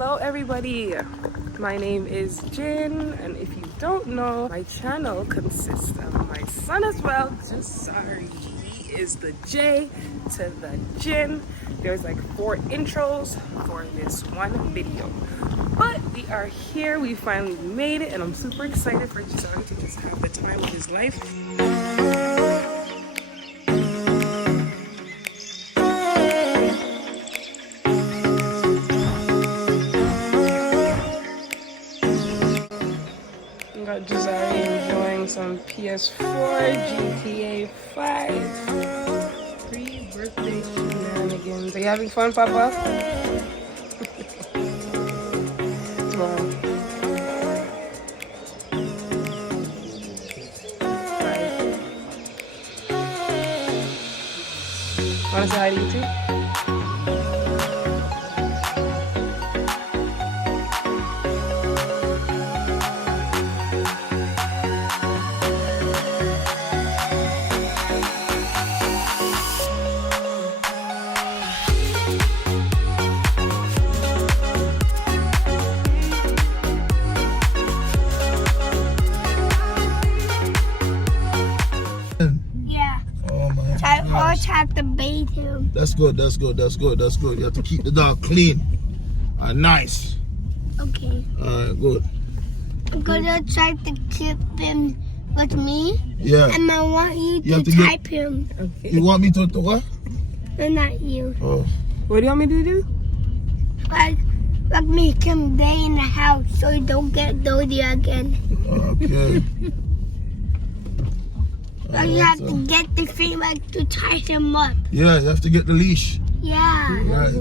Hello everybody, my name is Jin, and if you don't know, my channel consists of my son as well. Just sorry, he is the J to the Jin. There's like 4 intros for this one video, but we are here, we finally made it, and I'm super excited for Jazari to just have the time of his life. Got Jazari enjoying some PS4, GTA 5, pre-birthday shenanigans. Are you having fun, Papa? Come on. Want to say hi to YouTube? Have to bathe him. That's good. You have to keep the dog clean and nice. Okay. Alright, good. I'm gonna try to keep him with me. Yeah. And I want you to type him. Okay. You want me to what? No, not you. Oh. What do you want me to do? Like make him stay in the house so he don't get dirty again. Okay. But you have to get the thing to tie him up. Yeah, you have to get the leash. Yeah. Right.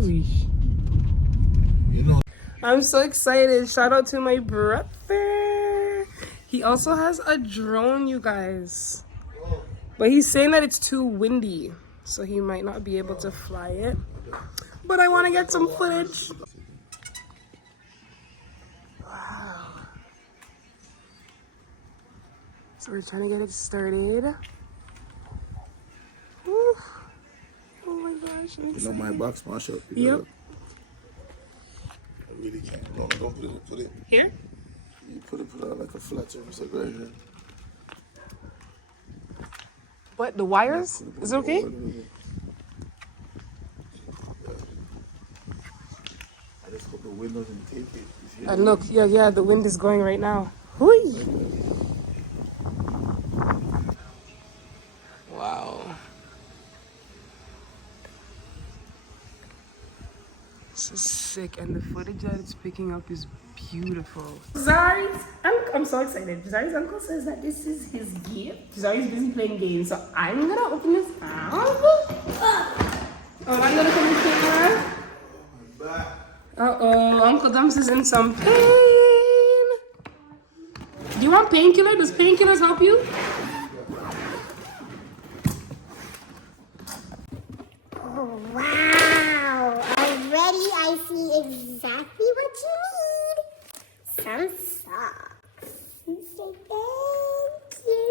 You know. I'm so excited. Shout out to my brother. He also has a drone, you guys. But he's saying that it's too windy, so he might not be able to fly it. But I want to get some footage. Wow. So we're trying to get it started. Woo. Oh my gosh. I'm You know my box mash up. Yep. I really can't. No, don't put it. Here? You put it out like a flat surface, like right here. What, the wires? Is it okay? I just hope the wind doesn't take it. And look, yeah, the wind is going right now. Hui. Wow. This is sick, and the footage that it's picking up is beautiful. Zari's, I'm so excited. Zari's uncle says that this is his gift. Zari's busy playing games, so I'm gonna open this out. Oh, I'm gonna put the camera. Uh-oh, Uncle Dumps is in some pain. Do you want painkiller? Does painkillers help you? Oh, wow. Already I see exactly what you need. Some socks. You say thank you.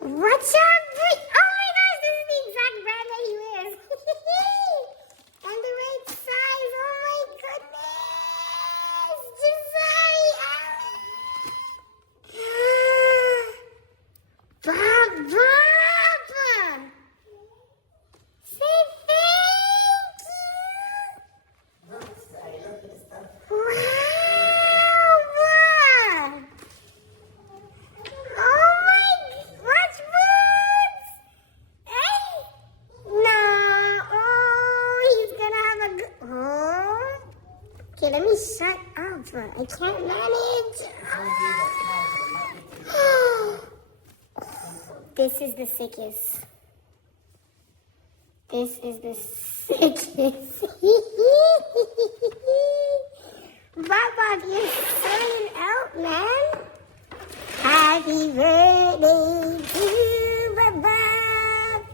What's up? Oh my gosh, this is the exact brand that he wears. And the right size. Oh my goodness. Jazari. Bob. Say thank you. Wow. Oh my, what's boots? Hey. No. Oh, he's gonna have a good, oh. Okay, let me shut up. I can't manage. This is the sickest. This is the sickest. Bob, you're signing out, man. Happy birthday to Bob.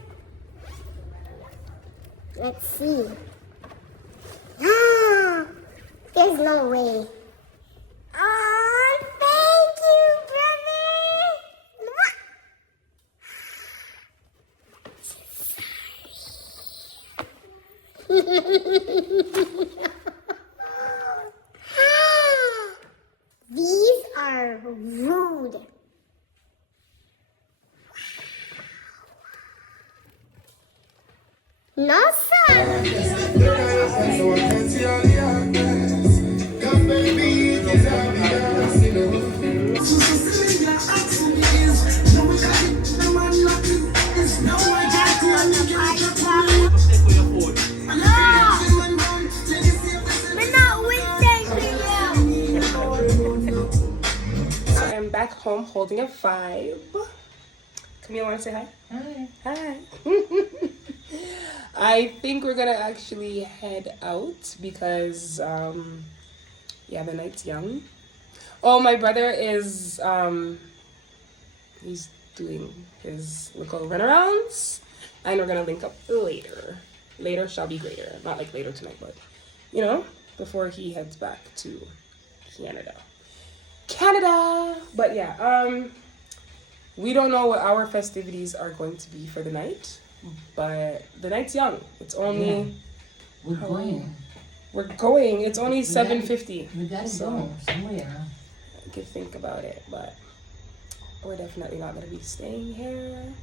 Let's see. There's no way. Oh, thank you, brother. No, sir. I'm back home holding a vibe. Camille, want to say hi? Hi. I think we're gonna actually head out because yeah, the night's young. Oh, my brother is he's doing his little runarounds, and we're gonna link up later. Later shall be greater. Not like later tonight, but you know, before he heads back to Canada. But yeah, we don't know what our festivities are going to be for the night, but the night's young. It's only We're going. It's only 7:50. We gotta go somewhere. I could think about it, but we're definitely not gonna be staying here.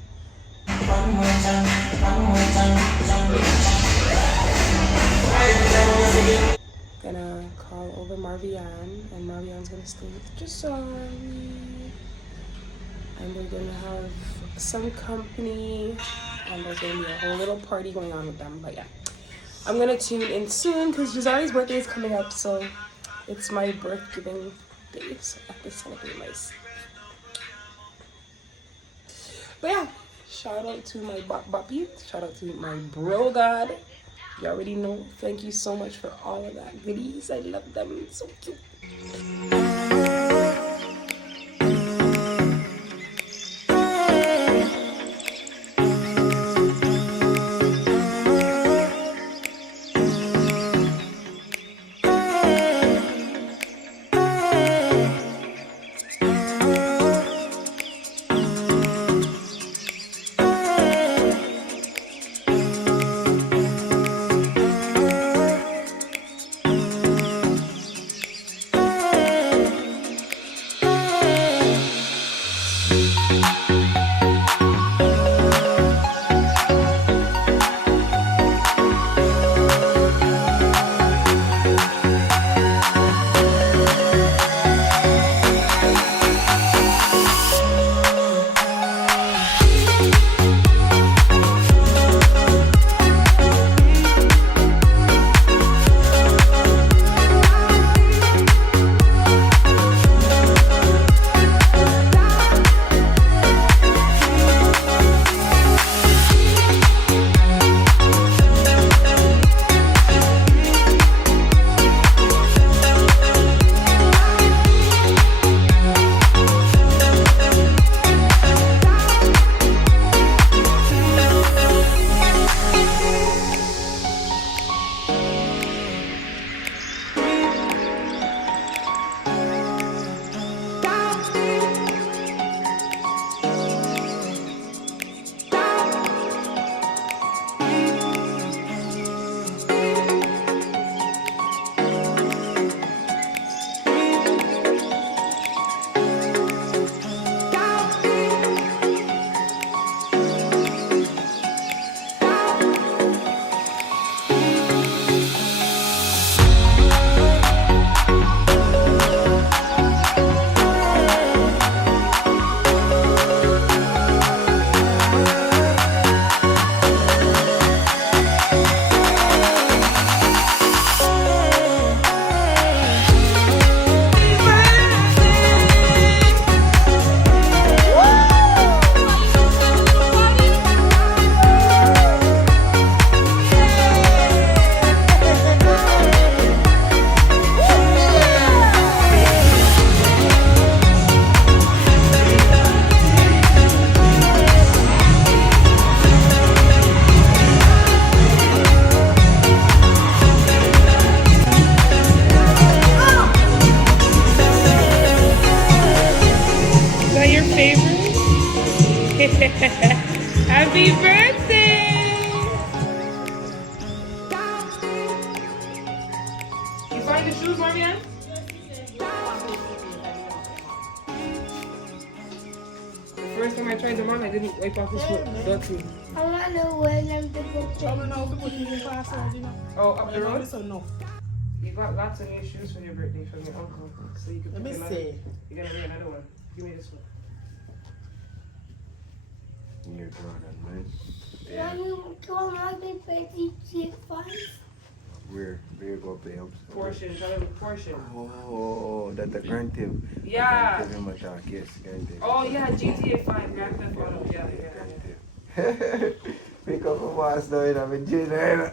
Gonna call over Marvian, and Marvian's gonna stay with Jasari, and we're gonna have some company, and there's gonna be a whole little party going on with them. But yeah, I'm gonna tune in soon because Jasari's birthday is coming up, so it's my birth-giving day, so I have to celebrate myself. But yeah, shout out to my Boppy, shout out to my bro god. You already know. Thank you so much for all of that goodies. I love them. So cute. Happy birthday! You find the shoes, Marianne? first time I tried them on, I didn't wipe off his foot. Dirty. I want to wear them to go to Oh, up the road? You got lots of new shoes for your birthday from your uncle. So you can Let me pick another. see. You're gonna wear another one. Give me this one. You're Jordan, man. Can you go on the GTA 5? Where you go play ups? Portion, tell him portion. Oh, that's the Grand Theft. Yeah. Give him a talk, yes, Grand Theft. Oh yeah, GTA 5, Grand Theft Auto. Yeah. Pick up a boss now, you know, with Junior.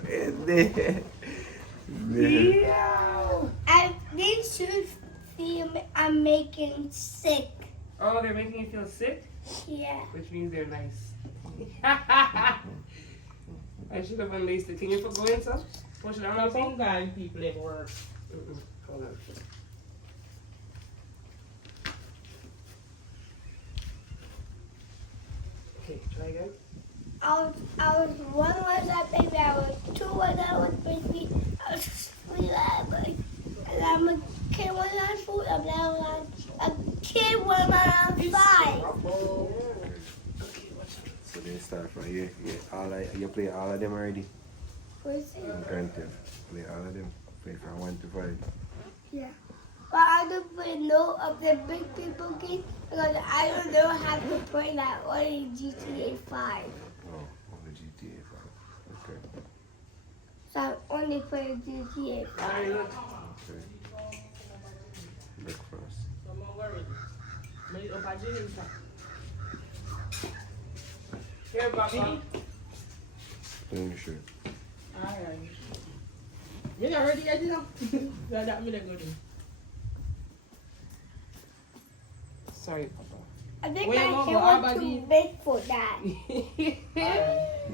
Yeah. These shoes feel I'm making sick. Oh, they're making you feel sick? Yeah. Which means they're nice. I should have unlaced it. Can you put go in some? Push it on Some guy people at work. Hold on. Okay, try again. I was one was that baby, I was two was that was baby, I was three that baby. And I'm a kid when I'm food, I'm now a kid when I'm 5. So they start from here. You play all of them already? Grand Theft. Play all of them. Play from 1 to 5. Yeah. But I don't play no of the big people game because I don't know how to play that only GTA 5. Oh, on the GTA 5. Okay. So I only play GTA 5. Alright, look. Okay. Breakfast. I'm not worried. Maybe up at Jillian's side. Here, Papa. Clean your shirt. Alright. You not ready yet, you know? That me that good. Sorry, Papa. I think Where my am I kid going? was Abadi? too big for that. You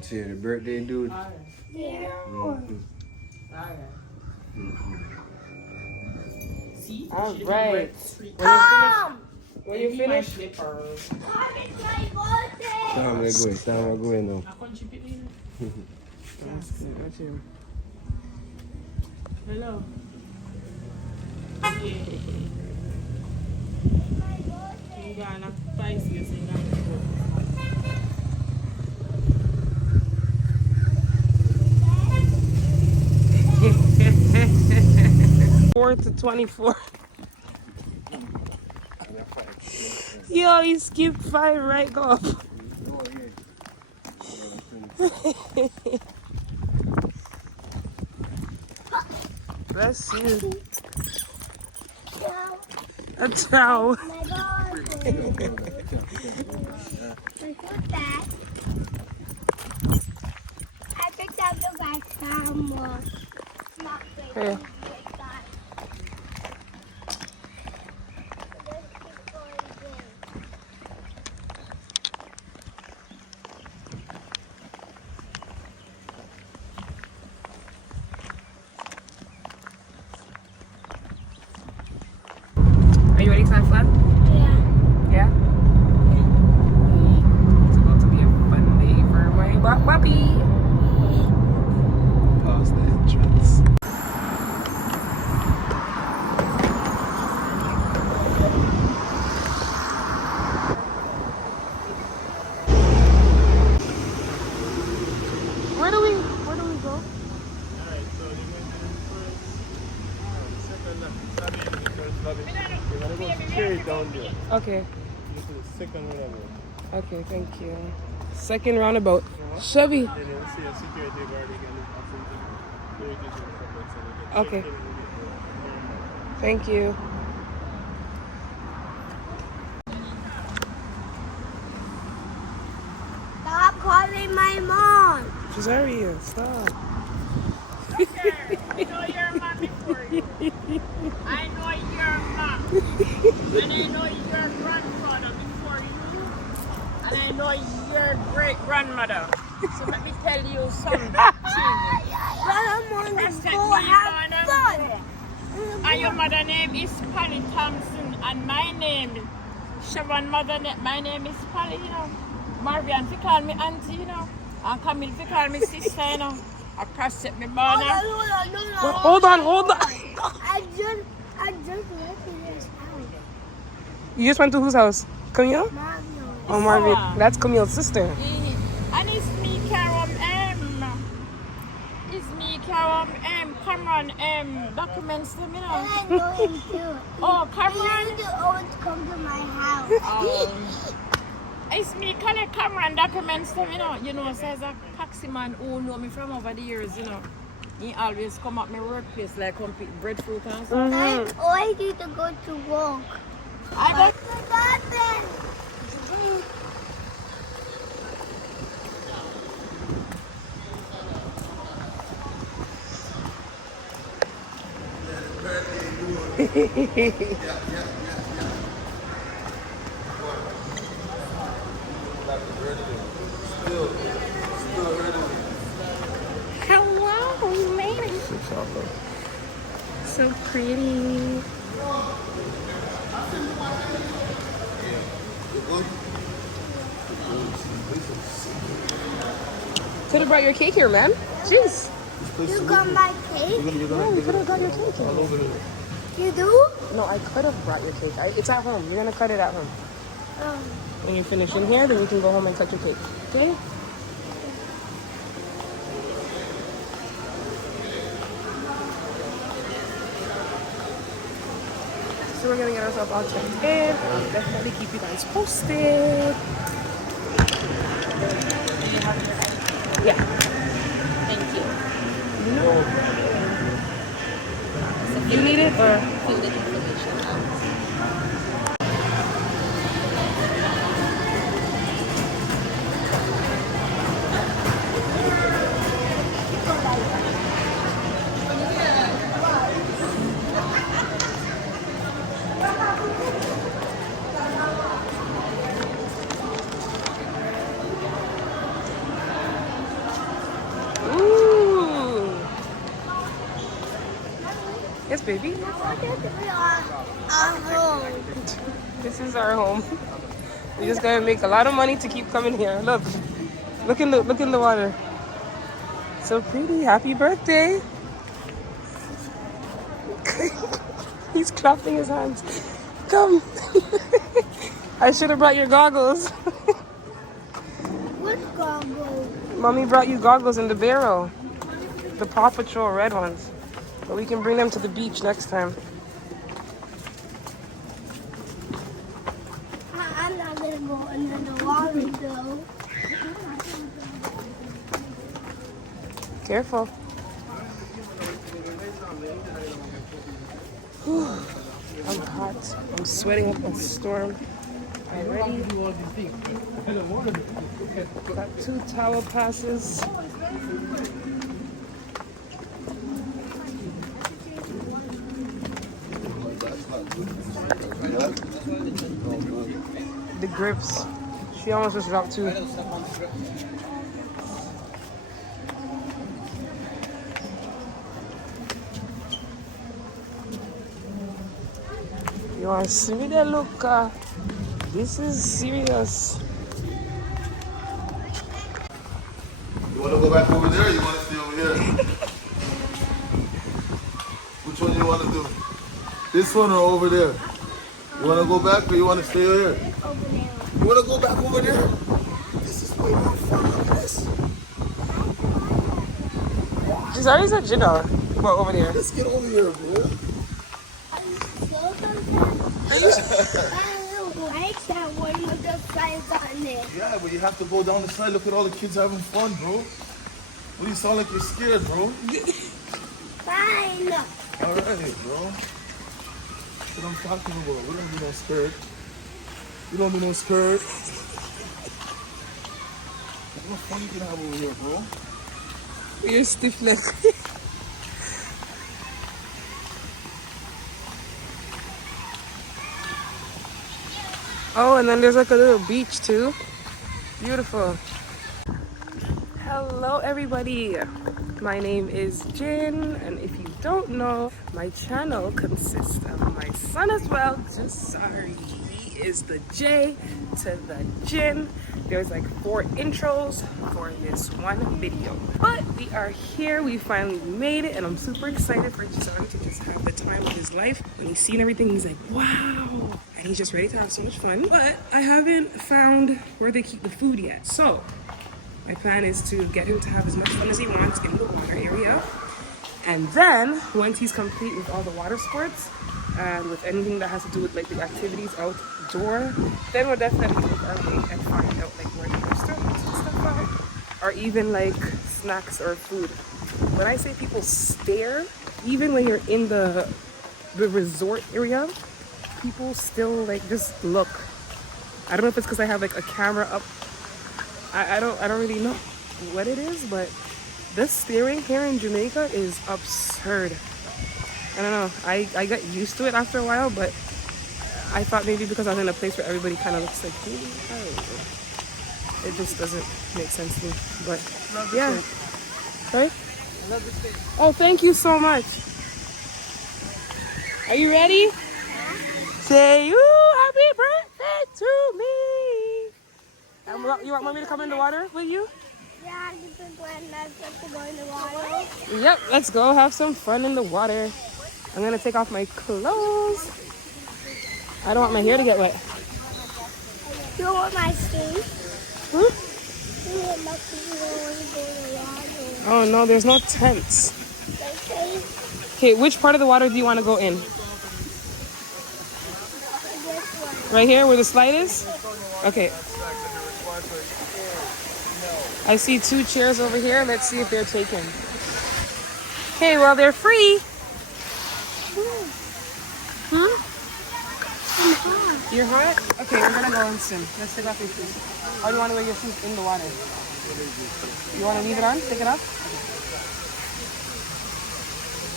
see the birthday dude? Alright. Yeah. Mhm. Alright. See? Alright. Tom! When you finish, Slippers. Tom, it's my birthday! Time to go now. I can't chip it in. that's him. Hello. Yeah. My birthday! I'm gonna spice you, so I'm gonna 4 to 24. Yo, he skipped 5 right up. Bless you. A ciao. My birthday! Look at that. I picked up the back somewhere. Not big. Here. Like that. Let's keep going again. Are you ready to have fun? Yeah. Yeah? It's about to be a fun day for my puppy. Past the entrance. Where do we go? Alright, so you're going to the first lobby. You're going to go straight down there. Okay. Go to the second roundabout. Okay, thank you. Second roundabout. Chevy. Then you'll see a security guard again. Okay. Thank you. Stop calling my mom. Cesaria, stop. I know your mom before you. I know your mom. And I know your grandfather before you. And I know your great grandmother. So let me tell you something. But I'm on the Respect go my have father. fun. And your mother name is Polly Thompson. And my name, Siobhan mother, my name is Polly, you know. Marvian, if you call me auntie, you know. And Camille, if you call me sister, you know. I cross it, my mother. Hold on. I just went to this house. You just went to whose house? Come here? Mom, no. Oh, Marvin, that's Camille's sister. And it's me, Caram M. It's me, Caram M. Cameron M. Documents them, you know. And I know him too. Oh, He Cameron. used to always come to my house. It's me, Cameron Documents them, you know. You know, says a taxi man who know me from over the years, you know. He always come at my workplace like come pick breadfruit and stuff. I always used to go to work. I got What happened? Hello, you made it. So pretty. Could have brought your cake here, man. Jeez. You got my cake? Yeah, you could have got your cake here. You do? No, I could have brought your cake. It's at home. You're gonna cut it at home. Oh. When you finish in here, then you can go home and cut your cake. Okay? So we're gonna get ourselves all checked in. I'll definitely keep you guys posted. Yeah. thank you. You need it or? Fill the information out. Ooh. Yes, baby. We are home. This is our home. We just gotta make a lot of money to keep coming here. Look in the water. So pretty. Happy birthday. He's clapping his hands. Come. I should have brought your goggles. What goggles? Mommy brought you goggles in the barrel. The Paw Patrol red ones. But we can bring them to the beach next time. I'm not gonna go under the water though. Careful. Whew. I'm hot. I'm sweating up a storm. Already. Got 2 towel passes. The grips. She almost just dropped 2. You want to see the look? This is serious. You want to go back over there or you want to stay over here? Which one you want to do? This one or over there? You want to go back or you want to stay here? Over there. You want to go back over there? This is way more fun. Look at this. She's always at Jeddah. Well, over there. Let's get over here, bro. I don't like that one with the signs on it. Yeah, but you have to go down the side. Look at all the kids having fun, bro. What do you sound like you're scared, bro? Fine. All right, bro. That's what I'm talking about. We don't do no skirt. We don't do no skirt. What fun you can have over here, bro? You're stiff neck. Oh, and then there's like a little beach too. Beautiful. Hello everybody. My name is Jin, and if you don't know, my channel consists of my son as well. Just sorry, he is the J to the Jin. There's like 4 intros for this one video. But we are here, we finally made it, and I'm super excited for Jazari to just have the time of his life. When he's seen everything, he's like, wow. And he's just ready to have so much fun. But I haven't found where they keep the food yet. So my plan is to get him to have as much fun as he wants in the water area. And then, once he's complete with all the water sports, and with anything that has to do with like the activities outdoor, then we'll definitely make our way and find out like where the restaurants and stuff are, or even like snacks or food. When I say people stare, even when you're in the resort area, people still like just look. I don't know if it's because I have like a camera up. I don't really know what it is, but this staring here in Jamaica is absurd. I don't know. I got used to it after a while, but I thought maybe because I was in a place where everybody kind of looks like me. I don't know. It just doesn't make sense to me. But yeah. Sorry? Oh, thank you so much. Are you ready? Say you happy birthday to me. You want mommy to come in the water with you? Yeah, you can plan that to go in the water. Yep, let's go have some fun in the water. I'm gonna take off my clothes. I don't want my hair to get wet. You don't want my skin? Huh? You want my skin when you go in the water. Oh no, there's no tents. Okay? Okay, which part of the water do you want to go in? This one. Right here where the slide is? Okay. I see 2 chairs over here. Let's see if they're taken. Okay, well, they're free. Hmm? I'm hot. You're hot? Okay, we're gonna go and swim. Let's take off your shoes. Or do you want to wear your shoes in the water? You want to leave it on? Take it off?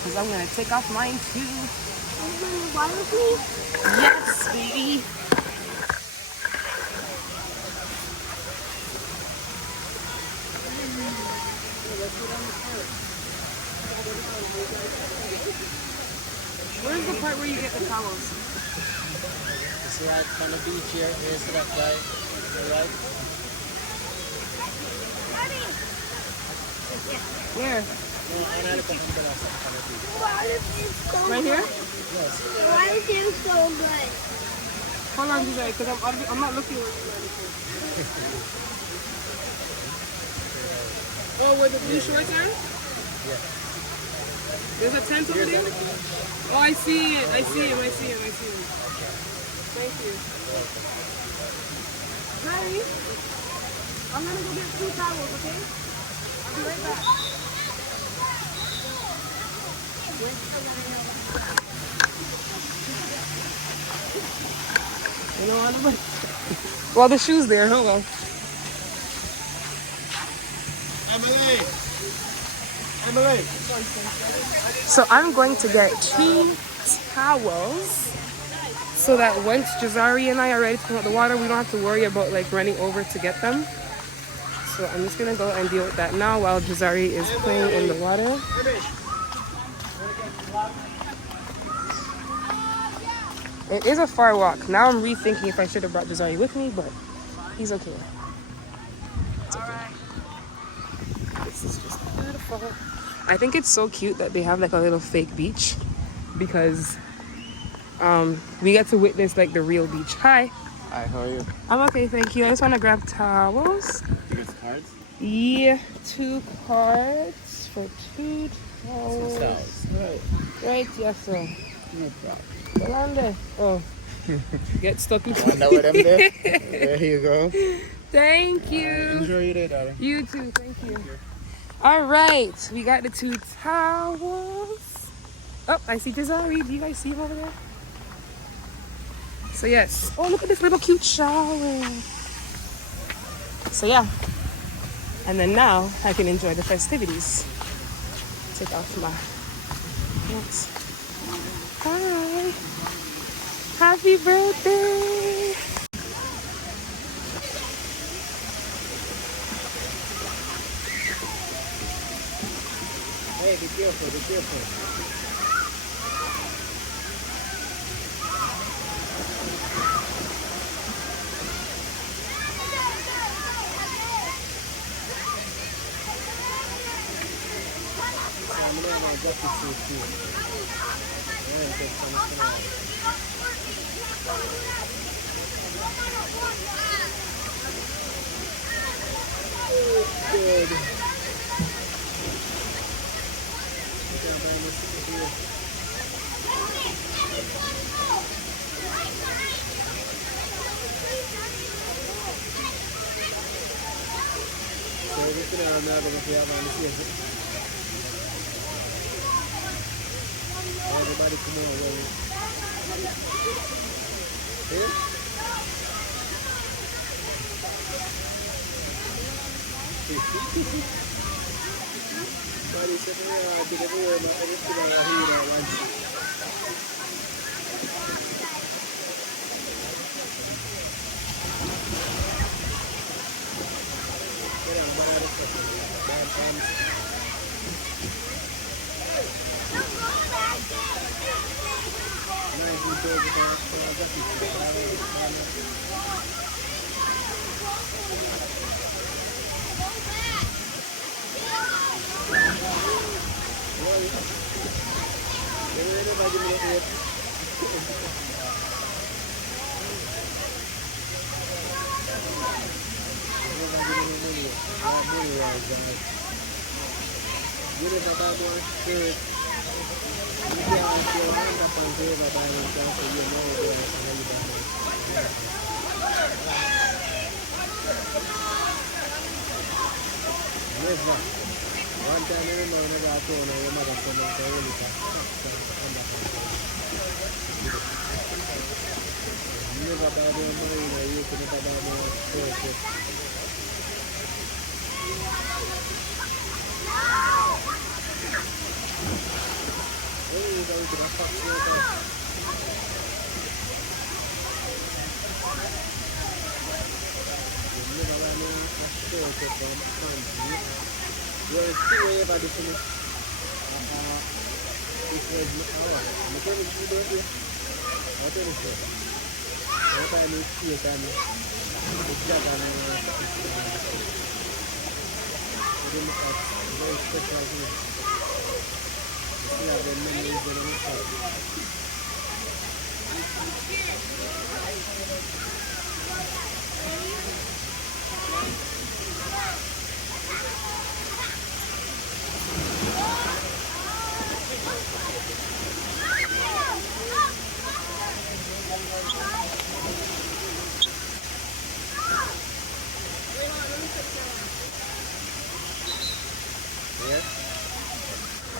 Because I'm gonna take off mine too. Are you going in the water with me? Yes, baby. Where's the part where you get the towels? It's right on the beach here. Here's that guy. Alright. Where? Water is so Right here? good. Water is so good. Hold on, because I'm not looking where you are. Oh, where the blue shorts are? Yeah. There's a tent over there? Oh, I see it. I see him. Thank you. Harry, I'm going to go get 2 towels, okay? I'll be right back. You know what? Well, the shoe's there. Oh, well. Emily. So I'm going to get 2 towels so that once Jazari and I are ready to come out the water, we don't have to worry about like running over to get them. So I'm just gonna go and deal with that now while Jazari is playing in the water. It is a far walk. Now I'm rethinking if I should have brought Jazari with me, but he's okay. It's okay. This is just beautiful. I think it's so cute that they have like a little fake beach because we get to witness like the real beach. Hi. Hi, how are you? I'm okay, thank you. I just want to grab towels. You get cards? Yeah, 2 cards for 2 towels. Right, yes, sir. No problem. Grande. Oh, get stuck with I know what I'm there. There you go. Thank you. Enjoy your day, darling. You too, thank you. All right, we got the 2 towels. Oh, I see Jazari. Do you guys see him over there? So yes. Oh, look at this little cute shower. So yeah. And then now I can enjoy the festivities. Take off my pants. Hi. Happy birthday. Hey, be careful, be careful. Everybody come on, baby. Buddy said, I did everywhere, but I just did a hero once. One time I remember I told her your mother said that I really never buy the money, you could never buy more.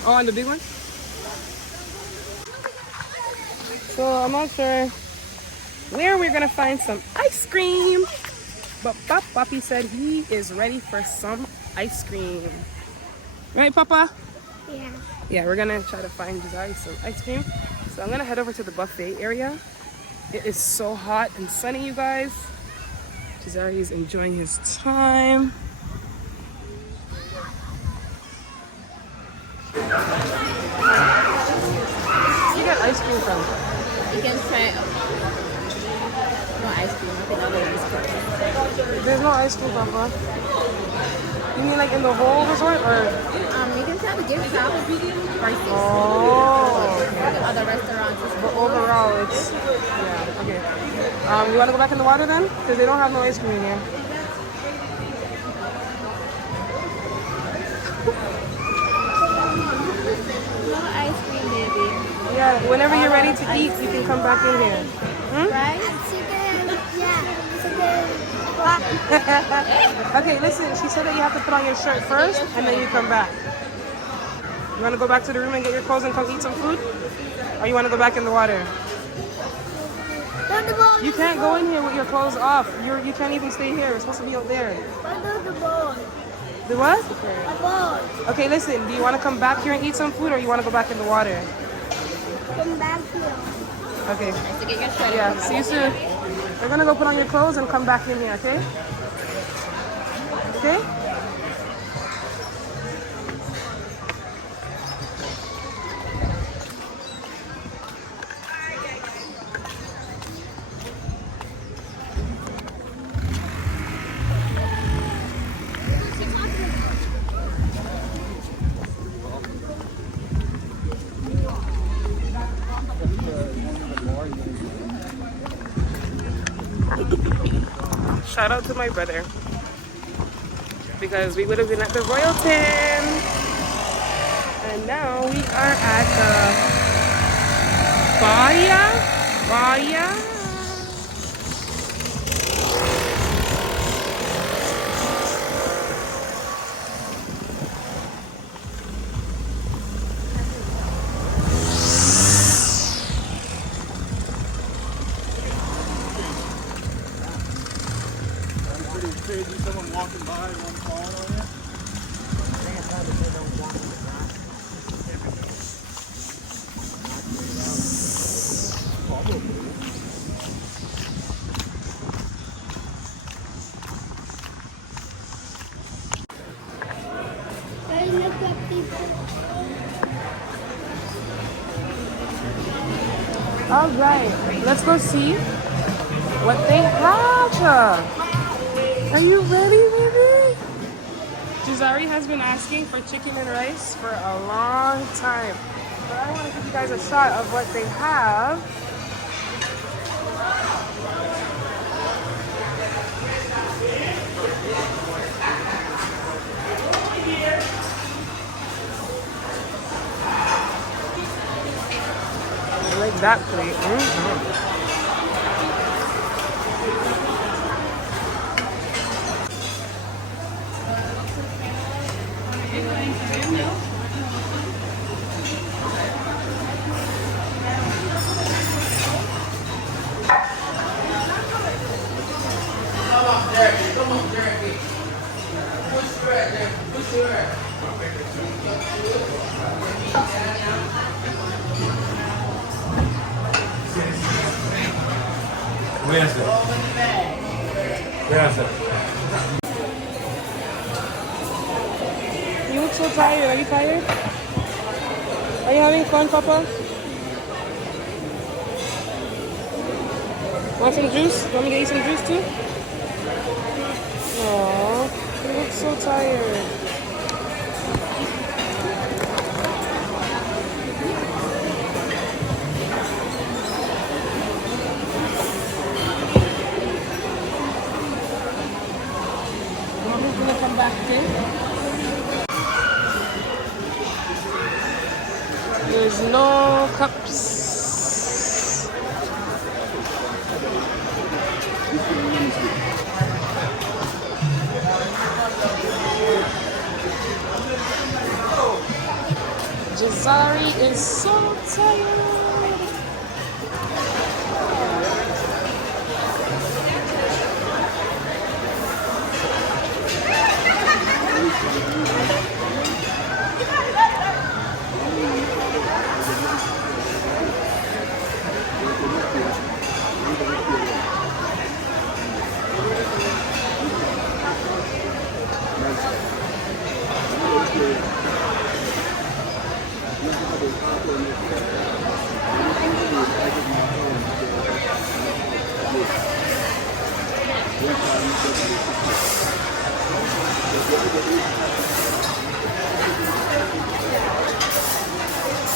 Oh, and the big one? So I'm not sure where we're gonna find some ice cream, but Papi said he is ready for some ice cream. Right, Papa? Yeah. Yeah, we're gonna try to find Jazari some ice cream. So I'm gonna head over to the buffet area. It is so hot and sunny, you guys. Jazari is enjoying his time. You got ice cream from? You can try no ice cream. I think other ice cream. There's no ice cream, Papa. You mean like in the whole resort, or? You can try the gift shop prices. Oh. The other restaurants. But overall, it's yeah. Okay. You want to go back in the water then? Because they don't have no ice cream in here. No ice cream, baby. Yeah. Whenever you're ready to eat, you can come back in here. Right? Okay, listen, she said that you have to put on your shirt first and then you come back. You want to go back to the room and get your clothes and come eat some food? Or you want to go back in the water? You can't go in here with your clothes off. You can't even stay here. We're supposed to be out there. The what? Okay, listen, do you want to come back here and eat some food or you want to go back in the water? Come back here. Okay. To get your shirt. Yeah, see you soon. We're gonna go put on your clothes and come back in here, okay? Okay? Shout out to my brother. Because we would have been at the Royalton. And now we are at the BAHIA. Someone walking by, one falling on you. Hey, look at people. All right, let's go see what they have. Are you ready, baby? Jazari has been asking for chicken and rice for a long time. But I want to give you guys a shot of what they have. I like that plate. You look so tired. Are you tired? Are you having fun, Papa? Want some juice? Want me to get you some juice too? Aww, you look so tired. Mommy's gonna come back in. There's no cups. Jazari is so tired.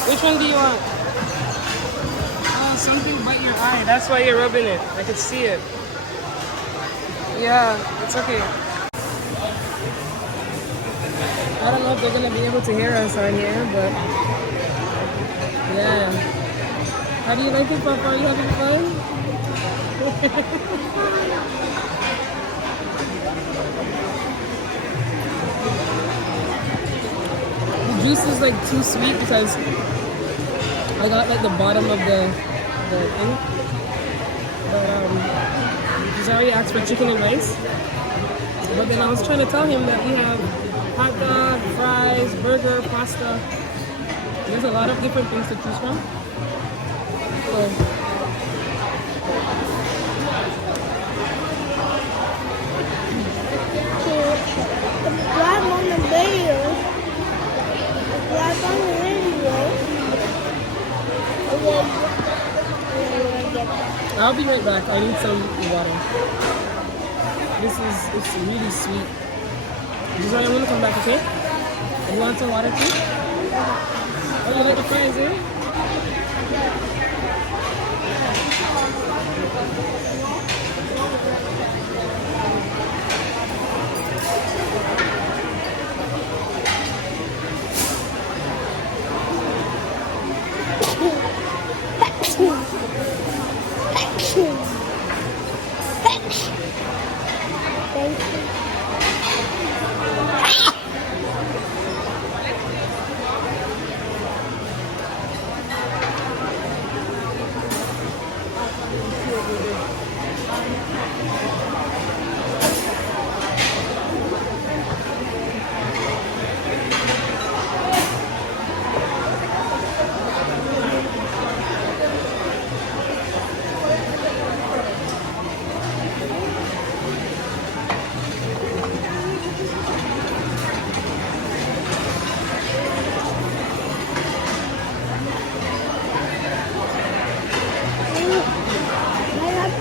Which one do you want? Oh, something bite your eye. That's why you're rubbing it. I could see it. Yeah, it's okay. I don't know if they're gonna be able to hear us on here, but yeah. How do you like it, Papa? Are you having fun? The juice is like too sweet because I got like the bottom of the thing. But Zari asked for chicken and rice. But then I was trying to tell him that we have hot dog, fries, burger, pasta. There's a lot of different things to choose from. So Grab on the video. Grab on the video. I'll be right back. I need some water. It's really sweet. I'm gonna come back, okay? You want some water too? Oh, you like the fries, eh?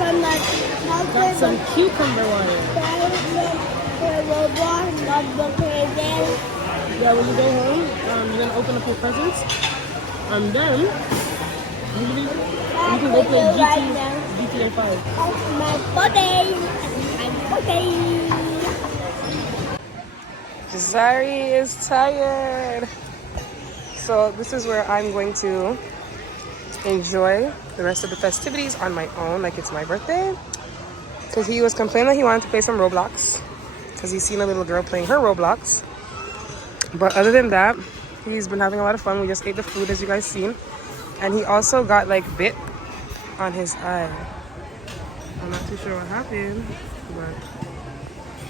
Got some cucumber water. Yeah, when you go home, you're gonna open up your presents, and then you can go play GTA 5. My birthday. Zari is tired. So this is where I'm going to enjoy the rest of the festivities on my own, like it's my birthday. Because he was complaining that he wanted to play some Roblox, because he's seen a little girl playing her Roblox. But other than that, he's been having a lot of fun. We just ate the food, as you guys seen. And he also got like bit on his eye. I'm not too sure what happened, but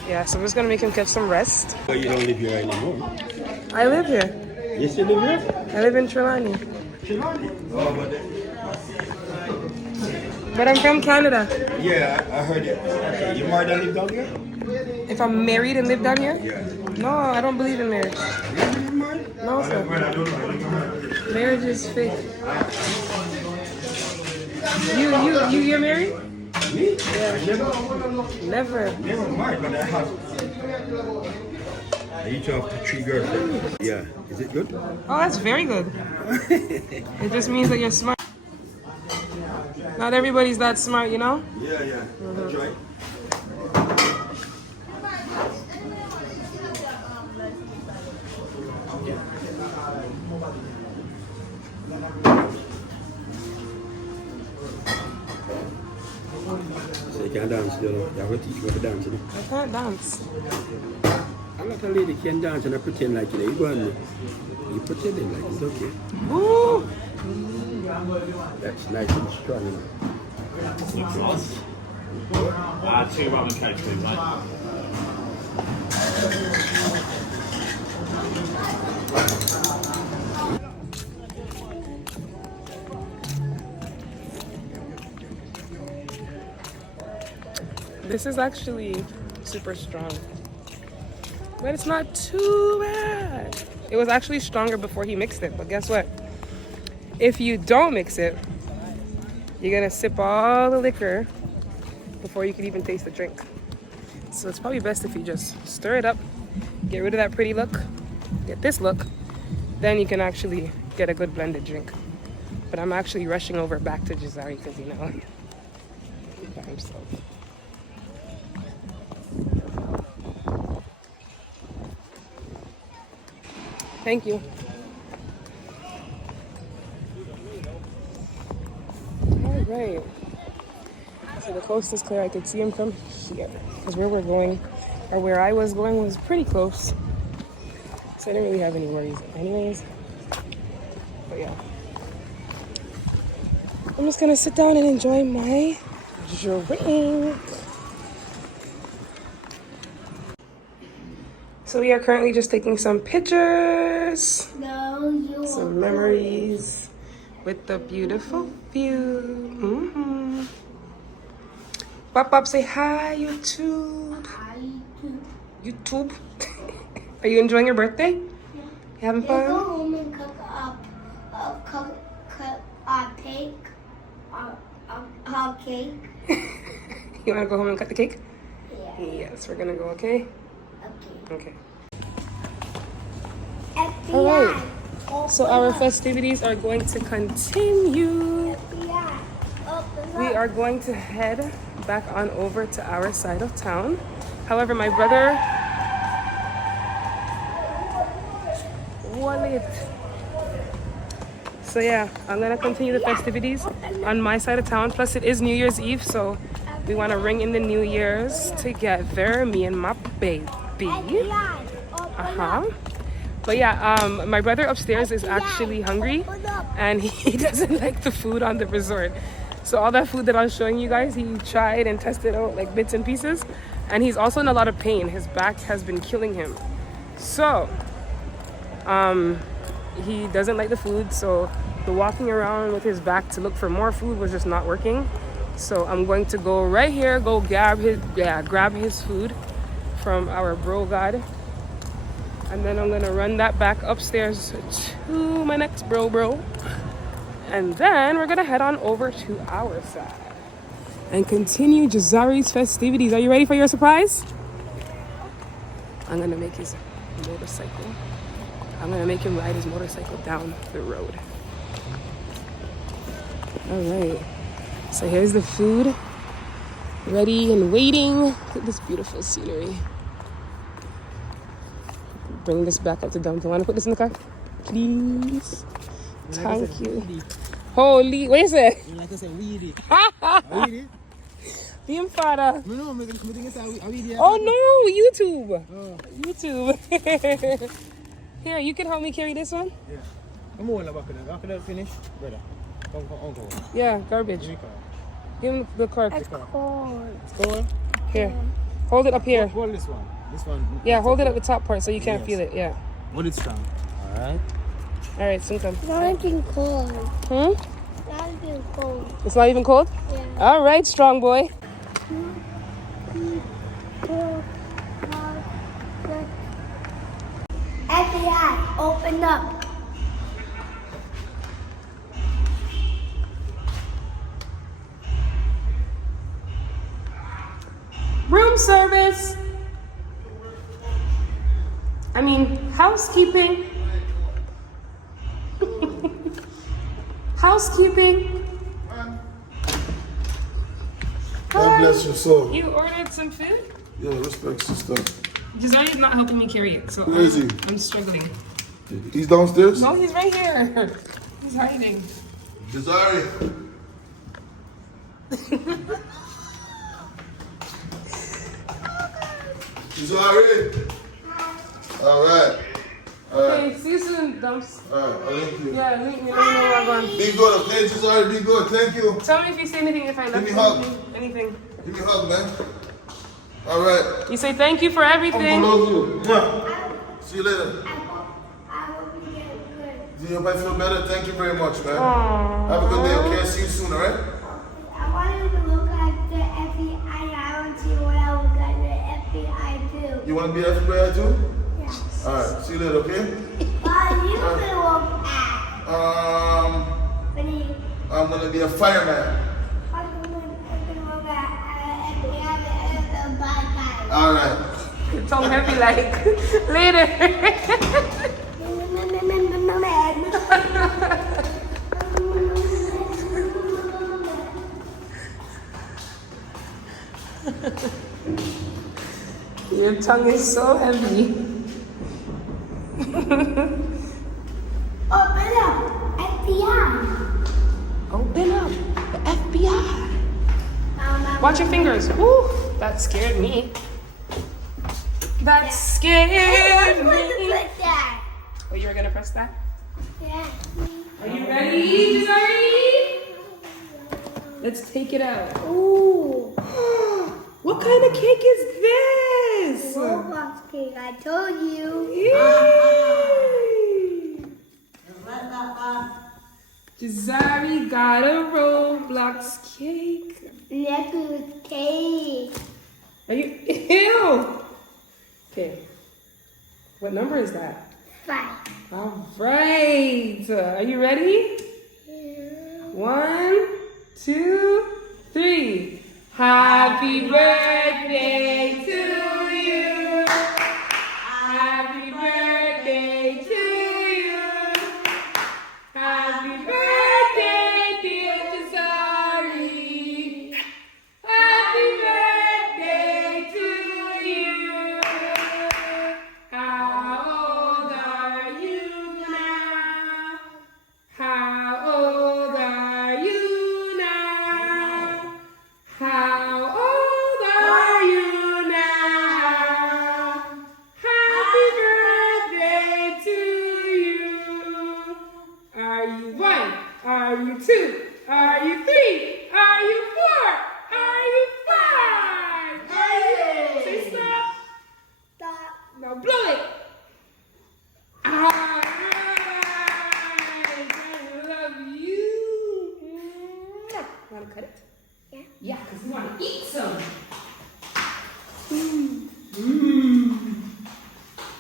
yeah, so I'm just gonna make him catch some rest. But you don't live here anymore. I live here. Yes, you live here? I live in Trelawney. Chilani? Oh, But I'm from Canada. yeah, I heard it. Okay, you married and live down here? If I'm married and live down here? Yeah. No, I don't believe in marriage. You live married? No, I don't sir. know. Marriage is fake. You're married? Me? Yeah. Never. Never married, but I have. I used to have 3 girlfriends. Yeah. Is it good? Oh, that's very good. It just means that you're smart. Not everybody's that smart, you know? Yeah, yeah. That's right. So you can dance, you know. You have to teach me how to dance, you know. I can't dance. I'm not a lady can dance and I pretend like you know. You go on me. You pretending like it's okay. Woo! That's nice and strong, you know. 2 rum and cake, please, mate. This is actually super strong. But it's not too bad. It was actually stronger before he mixed it, but guess what? If you don't mix it, you're gonna sip all the liquor before you can even taste the drink. So it's probably best if you just stir it up, get rid of that pretty look, get this look, then you can actually get a good blended drink. But I'm actually rushing over back to Jazari because, you know, he's by himself. Thank you. All right. So the coast is clear. I could see him from here. Because where we're going, or where I was going, was pretty close. So I didn't really have any worries anyways. But yeah. I'm just gonna sit down and enjoy my drink. So we are currently just taking some pictures, some memories with the beautiful view. Pop, say hi, YouTube. Hi, YouTube. Are you enjoying your birthday? You having Go fun? home and cook a cake. A cake. You wanna go home and cut the cake? Yeah. Yes, we're gonna go, okay? Okay. Okay. FBI. Alright. So our festivities are going to continue. FBI. Open We up. are going to head back on over to our side of town. However, my brother... Wallet. So yeah, I'm gonna continue the festivities on my side of town. Plus it is New Year's Eve, so we want to ring in the New Year's together, me and my baby. FBI. Open But yeah, my brother upstairs is actually hungry and he doesn't like the food on the resort. So all that food that I was showing you guys, he tried and tested out like bits and pieces. And he's also in a lot of pain. His back has been killing him. So, he doesn't like the food. So the walking around with his back to look for more food was just not working. So I'm going to go right here, go grab his food from our bro god. And then I'm gonna run that back upstairs to my next bro. And then we're gonna head on over to our side. and continue Jazari's festivities. Are you ready for your surprise? I'm gonna make his motorcycle. I'm gonna make him ride his motorcycle down the road. All right. So here's the food, ready and waiting. Look at this beautiful scenery. Bring this back up to dump. Do you want to put this in the car? Please. Thank you. Holy, what is it? Like I said, weedy. Weedy? Being father. No, I'm thinking it's a weedy. Oh no, YouTube. Oh. YouTube. Here, you can help me carry this one? Yeah. I'm all about it. After that finish, brother. Come, uncle. Yeah, garbage. Give him the cork. It's cold. It's cold? Here. Hold it up here. Hold this one. This one. Yeah, hold it at the top part so you can't feel it. Yeah. Hold it strong. Alright. All right, soon come. It's not even cold. Hmm? It's not even cold. It's not even cold? Yeah. All right, strong boy. FBI, open up. Room service. I mean, housekeeping. Housekeeping. God bless your soul. You ordered some food? Yeah, respect, sister. Jazari's not helping me carry it, so Where is he? I'm struggling. He's downstairs? No, he's right here. He's hiding. Jazari. Jazari. All right. Okay, see you soon, Dumps. All right, thank you. Yeah, let me know where I'm going. Be good, okay, Jazari, be good. Thank you. Tell me if you say anything, if I left me a hug. anything. Give me a hug, man. All right. You say thank you for everything. I love you. Yeah. See you later. I hope you get good. Do you might feel better? Thank you very much, man. Aww. Have a good day, okay? See you soon, all right? I wanted to look at the FBI. I want to see what I look at the FBI do. You want to be FBI too? Yes. All right. See you later, okay? What are you going to look at? I'm gonna be a fireman. I'm going to look at FBI and the bad guy. All right. Tongue heavy like later. Your tongue is so heavy. Open up, FBI. Open up the FBI. Watch your fingers. Woo, that scared me. That scared me. That. Oh, you were gonna press that? Yeah. Are you ready, Jazari? Let's take it out. Ooh. What kind of cake is this? Roblox cake, I told you. Jazari got a Roblox cake. Necklace cake. Are you? Ew. Okay. What number is that? 5. All right. Are you ready? 1, 2, 3. Happy birthday to you. Happy birthday to you. Happy birthday, dear Jazari. Happy birthday to you. How old are you now? How old are you now? How old are you now? Happy birthday to you. Are you 1? Are you 2? Are you 3? Are you 4? Are you 5? Are you? Say stop. Stop. Now blow it. All right. I love you. Want to cut it? Yeah. Yeah, because we want to eat some.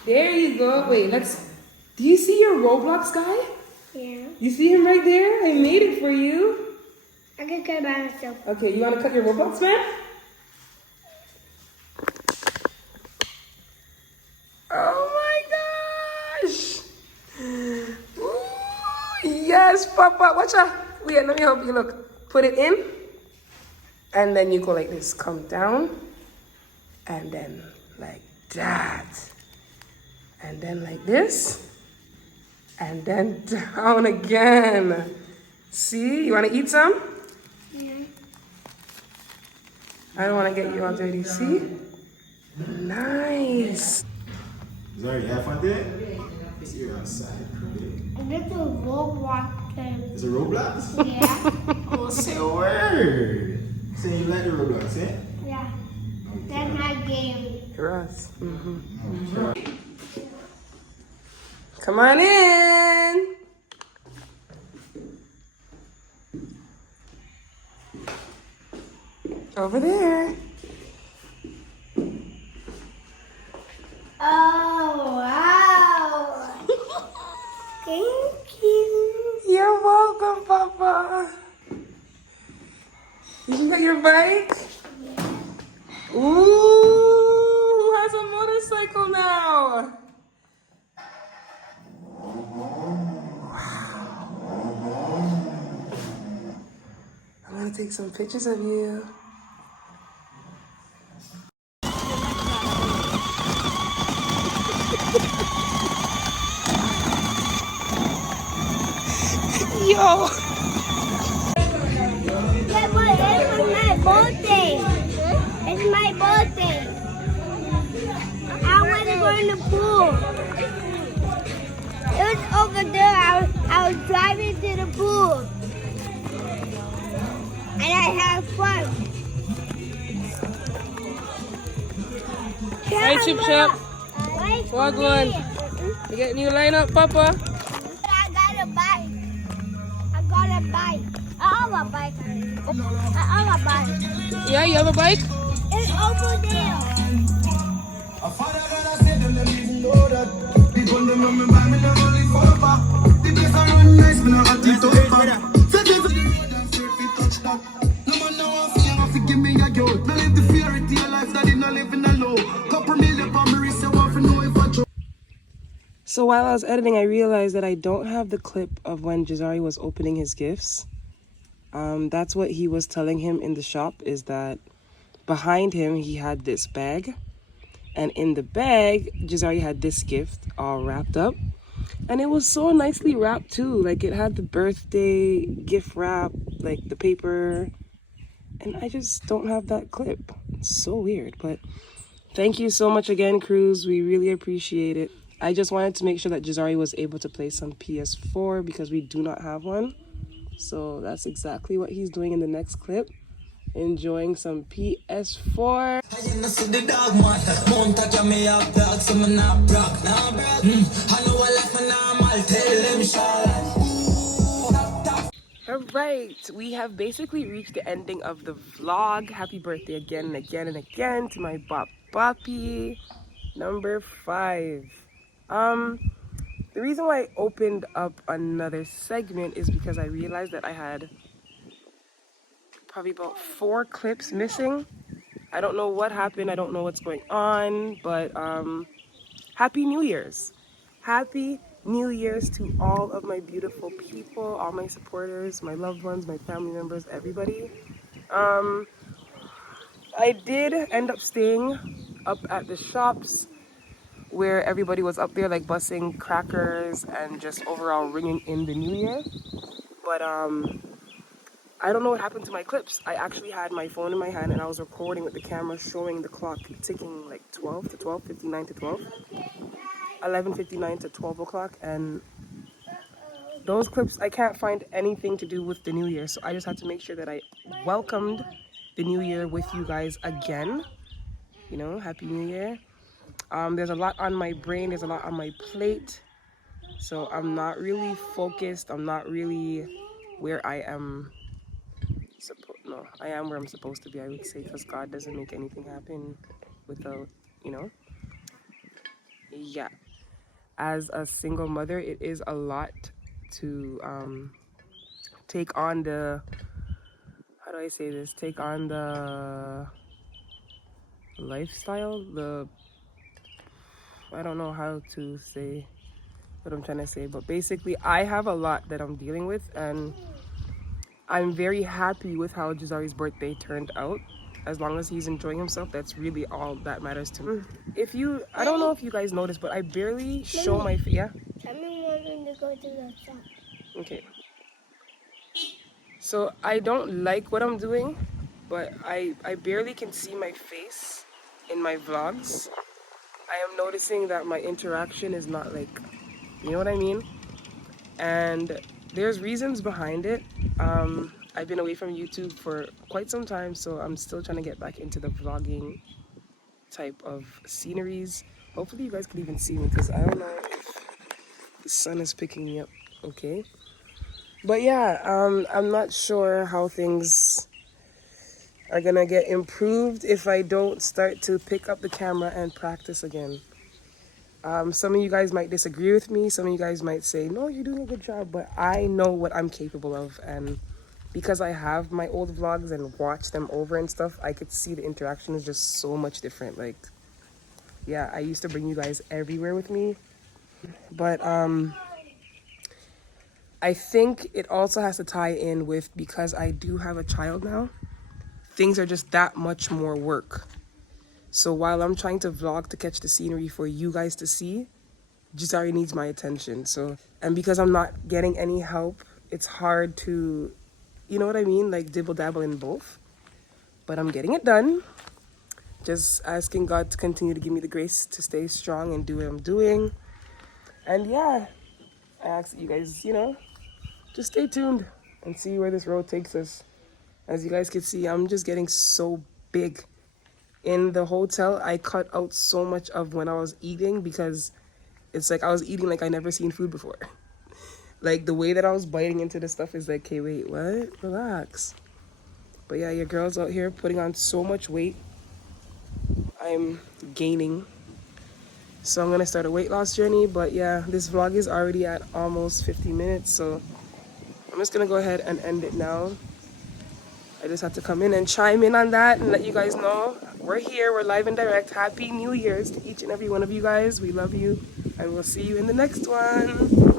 There you go. Wait, let's. Do you see your Roblox guy? Yeah. You see him right there? I made it for you. I can cut by myself. Okay, you want to cut your Roblox, man? Oh my gosh! Ooh, yes, Papa. Watch out. Wait, let me help you. Look, put it in, and then you go like this. Come down, and then like that, and then like this, and then down again. See? You want to eat some? Yeah. I don't want to get you all dirty. See? Nice. Sorry, you have fun there? See you outside. This is Roblox game. It's a Roblox? Yeah. Oh, say a word. Say you like the Roblox, eh? Yeah. That's my game. Ross. Come on in. Over there. Oh, wow. Thank you. You're welcome, Papa. You got your bike? Ooh, who has a motorcycle now? I'm gonna take some pictures of you. Yo! Yeah, but it was my birthday. It's my birthday. I want to go in the pool. It was over there. I was driving to the pool. And I had fun. Hi, Chip Chop. Walk on. You get new lineup, Papa? I got a bike. I got a bike. I have a bike. I have a bike. Yeah, you have a bike? It's over there. So while I was editing, I realized that I don't have the clip of when Jazari was opening his gifts. That's what he was telling him in the shop, is that behind him he had this bag, and in the bag Jazari had this gift all wrapped up, and it was so nicely wrapped too. Like, it had the birthday gift wrap, like the paper, and I just don't have that clip. It's so weird. But thank you so much again, Cruz. We really appreciate it. I just wanted to make sure that Jazari was able to play some PS4 because we do not have one. So that's exactly what he's doing in the next clip. Enjoying some PS4. Alright, we have basically reached the ending of the vlog. Happy birthday again and again and again to my Bop Boppy number 5. The reason why I opened up another segment is because I realized that I had probably about 4 clips missing. I don't know what happened. I don't know what's going on, but Happy New Year's. Happy New Year's to all of my beautiful people, all my supporters, my loved ones, my family members, everybody. I did end up staying up at the shops where everybody was up there like bussing crackers and just overall ringing in the new year. But I don't know what happened to my clips. I actually had my phone in my hand and I was recording with the camera showing the clock ticking like 12 to 12, 59 to 12, 11:59 to 12 o'clock, and those clips, I can't find anything to do with the new year. So I just had to make sure that I welcomed the new year with you guys again. You know, Happy New Year. There's a lot on my brain, there's a lot on my plate, so I'm not really focused. I'm not really where I am. I am where I'm supposed to be, I would say, because God doesn't make anything happen without, you know. Yeah, as a single mother, it is a lot to take on the do I say this? Take on the lifestyle, I don't know how to say what I'm trying to say, but basically I have a lot that I'm dealing with, and I'm very happy with how Jazari's birthday turned out. As long as he's enjoying himself, that's really all that matters to me. I don't know if you guys noticed, but I barely show my face. Yeah? Tell me wanting to go to the shop. Okay. So I don't like what I'm doing, but I barely can see my face in my vlogs. I am noticing that my interaction is not like, you know what I mean? And there's reasons behind it. I've been away from YouTube for quite some time, so I'm still trying to get back into the vlogging type of sceneries. Hopefully you guys can even see me, because I don't know if the sun is picking me up okay. But yeah, I'm not sure how things are gonna get improved if I don't start to pick up the camera and practice again. Some of you guys might disagree with me. Some of you guys might say, no, you're doing a good job, but I know what I'm capable of. And because I have my old vlogs and watch them over and stuff, I could see the interaction is just so much different. Like, yeah, I used to bring you guys everywhere with me. But I think it also has to tie in with, because I do have a child now, things are just that much more work. So while I'm trying to vlog to catch the scenery for you guys to see, Jazari needs my attention. So, and because I'm not getting any help, it's hard to, you know what I mean? Like dibble dabble in both. But I'm getting it done. Just asking God to continue to give me the grace to stay strong and do what I'm doing. And yeah, I ask that you guys, just stay tuned and see where this road takes us. As you guys can see, I'm just getting so big. In the hotel, I cut out so much of when I was eating, because it's like I was eating like I never seen food before. Like the way that I was biting into the stuff is like, okay, wait, what? Relax. But yeah, your girl's out here putting on so much weight. I'm gaining. So I'm gonna start a weight loss journey. But yeah, this vlog is already at almost 50 minutes. So I'm just gonna go ahead and end it now. I just had to come in and chime in on that and let you guys know we're here, we're live and direct. Happy New Year's to each and every one of you guys. We love you, and we'll see you in the next one.